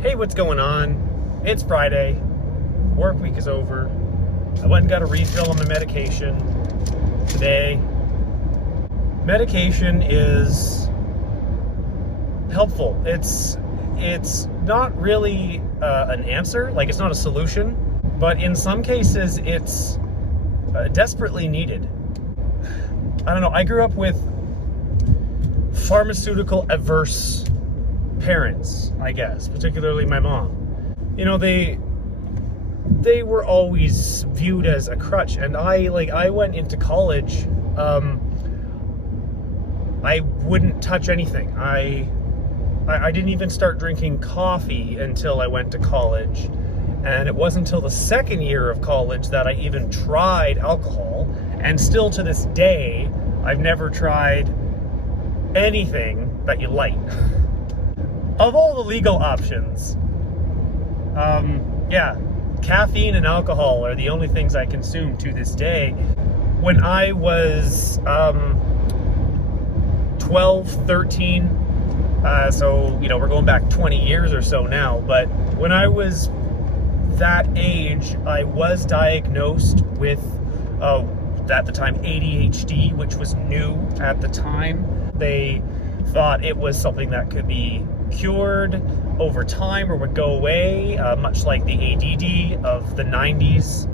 Hey, what's going on? It's Friday. Work week is over. I went and got a refill on my medication today. Medication is helpful. It's not really an answer, like it's not a solution, but in some cases it's desperately needed. I don't know, I grew up with pharmaceutical averse parents, I guess, particularly my mom. You know, they were always viewed as a crutch, and I went into college, I wouldn't touch anything. I didn't even start drinking coffee until I went to college, and it wasn't until the second year of college that I even tried alcohol, and still to this day I've never tried anything that you light. Of all the legal options, yeah, caffeine and alcohol are the only things I consume to this day. When I was 12, 13, so, you know, we're going back 20 years or so now, but when I was that age, I was diagnosed with, at the time, ADHD, which was new at the time. They thought it was something that could be cured over time or would go away, much like the ADD of the 90s.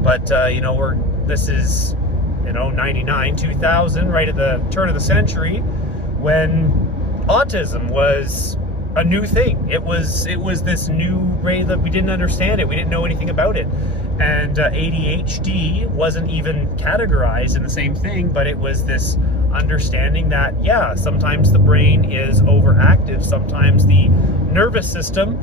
But, you know, this is, you know, 99, 2000, right at the turn of the century, when autism was a new thing. It was this new way that we didn't understand it. We didn't know anything about it. And ADHD wasn't even categorized in the same thing, but it was this understanding that, yeah, sometimes the brain is overactive, sometimes the nervous system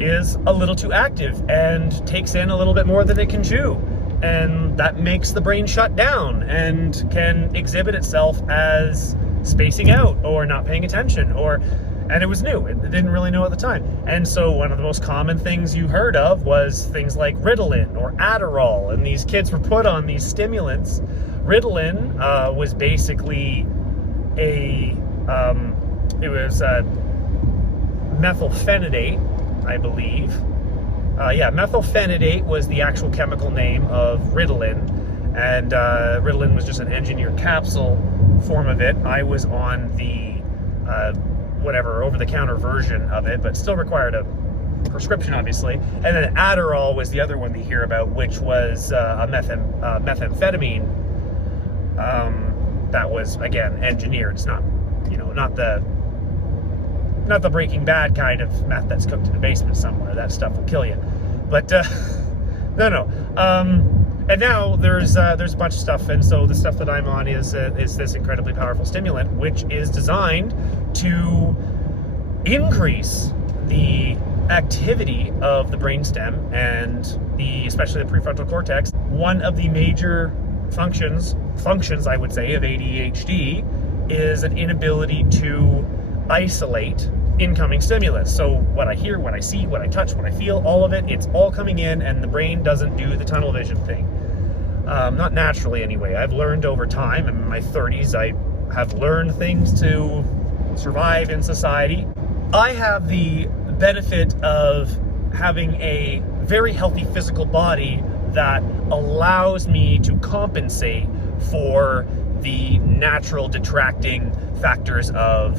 is a little too active and takes in a little bit more than it can chew, and that makes the brain shut down and can exhibit itself as spacing out or not paying attention, and it was new. It didn't really know at the time. And so one of the most common things you heard of was things like Ritalin or Adderall, and these kids were put on these stimulants. Ritalin was basically methylphenidate, I believe. Yeah, methylphenidate was the actual chemical name of Ritalin, and Ritalin was just an engineered capsule form of it. I was on the whatever over-the-counter version of it, but still required a prescription, obviously. And then Adderall was the other one they hear about, which was a methamphetamine that was, again, engineered. It's not, you know, not the Breaking Bad kind of meth that's cooked in a basement somewhere. That stuff will kill you. But no. And now there's a bunch of stuff, and so the stuff that I'm on is this incredibly powerful stimulant, which is designed to increase the activity of the brainstem and especially the prefrontal cortex. One of the major functions I would say of ADHD is an inability to isolate incoming stimulus. So what I hear, what I see, what I touch, what I feel, all of it, it's all coming in, and the brain doesn't do the tunnel vision thing. Not naturally anyway. I've learned over time. In my 30s, I have learned things to survive in society. I have the benefit of having a very healthy physical body that allows me to compensate for the natural detracting factors of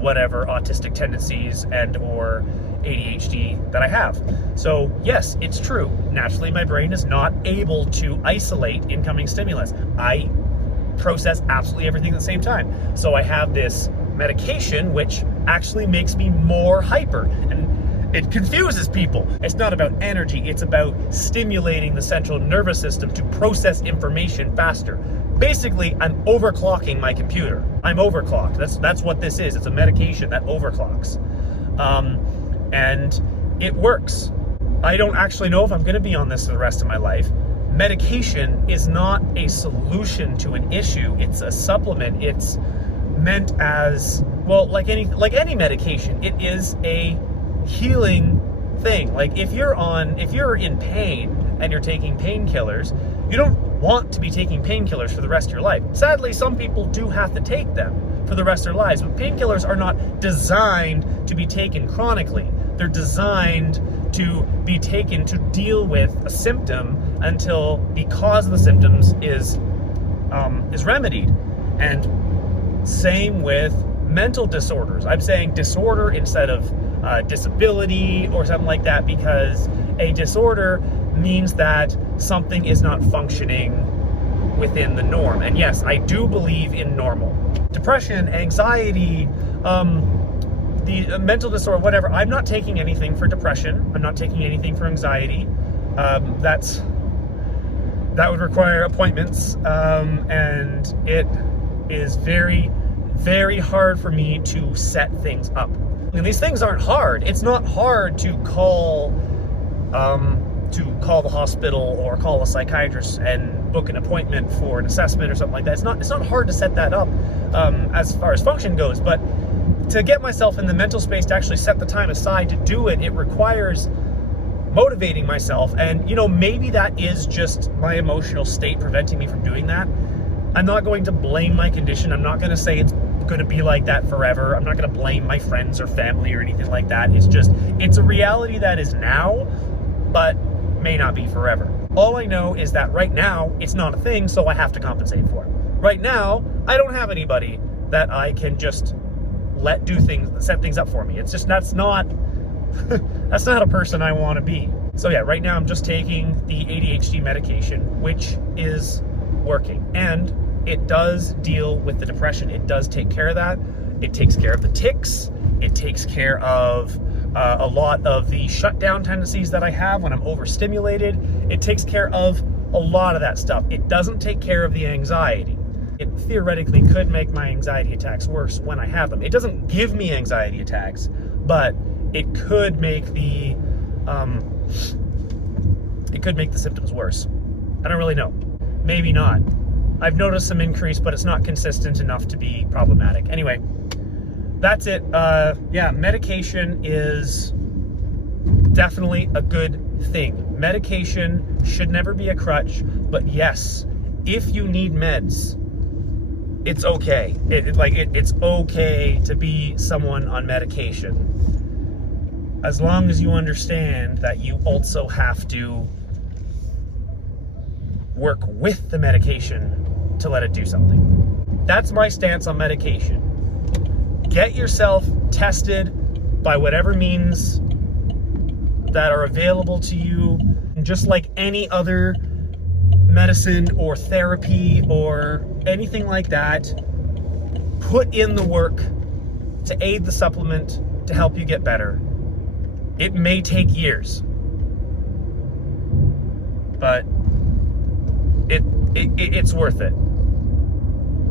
whatever autistic tendencies and or ADHD that I have. So yes, it's true. Naturally, my brain is not able to isolate incoming stimulus. I process absolutely everything at the same time. So I have this medication which actually makes me more hyper, and it confuses people. It's not about energy, it's about stimulating the central nervous system to process information faster. Basically, I'm overclocking my computer. I'm overclocked. That's what this is. It's a medication that overclocks. And it works. I don't actually know if I'm going to be on this for the rest of my life. Medication is not a solution to an issue. It's a supplement. It's meant as, well, like any medication, it is a healing thing. Like if you're in pain and you're taking painkillers, you don't want to be taking painkillers for the rest of your life. Sadly, some people do have to take them for the rest of their lives. But painkillers are not designed to be taken chronically. They're designed to be taken to deal with a symptom until the cause of the symptoms is remedied. And same with mental disorders. I'm saying disorder instead of disability or something like that, because a disorder means that something is not functioning within the norm. And yes, I do believe in normal. Depression, anxiety, the mental disorder, whatever. I'm not taking anything for depression. I'm not taking anything for anxiety. That would require appointments, and it is very, very hard for me to set things up. And these things aren't hard. It's not hard to call the hospital or call a psychiatrist and book an appointment for an assessment or something like that. It's not hard to set that up as far as function goes, but to get myself in the mental space to actually set the time aside to do it, it requires motivating myself. And, you know, maybe that is just my emotional state preventing me from doing that. I'm not going to blame my condition. I'm not going to say it's going to be like that forever. I'm not going to blame my friends or family or anything like that. It's a reality that is now, but may not be forever. All I know is that right now it's not a thing, so I have to compensate for it. Right now, I don't have anybody that I can just set things up for me. It's just, that's not a person I want to be. So yeah, right now I'm just taking the ADHD medication, which is working, and it does deal with the depression. It does take care of that. It takes care of the tics. It takes care of a lot of the shutdown tendencies that I have when I'm overstimulated. It takes care of a lot of that stuff. It doesn't take care of the anxiety. It theoretically could make my anxiety attacks worse when I have them. It doesn't give me anxiety attacks, but it could make the symptoms worse. I don't really know. Maybe not. I've noticed some increase, but it's not consistent enough to be problematic. Anyway, that's it. Yeah, medication is definitely a good thing. Medication should never be a crutch, but yes, if you need meds, it's okay. It's okay to be someone on medication, as long as you understand that you also have to work with the medication to let it do something. That's my stance on medication. Get yourself tested by whatever means that are available to you, and just like any other medicine or therapy or anything like that, put in the work to aid the supplement to help you get better. It may take years, but it's worth it.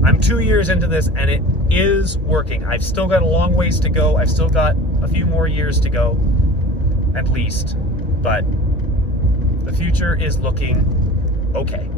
I'm 2 years into this and it is working. I've still got a long ways to go. I've still got a few more years to go, at least, but the future is looking okay.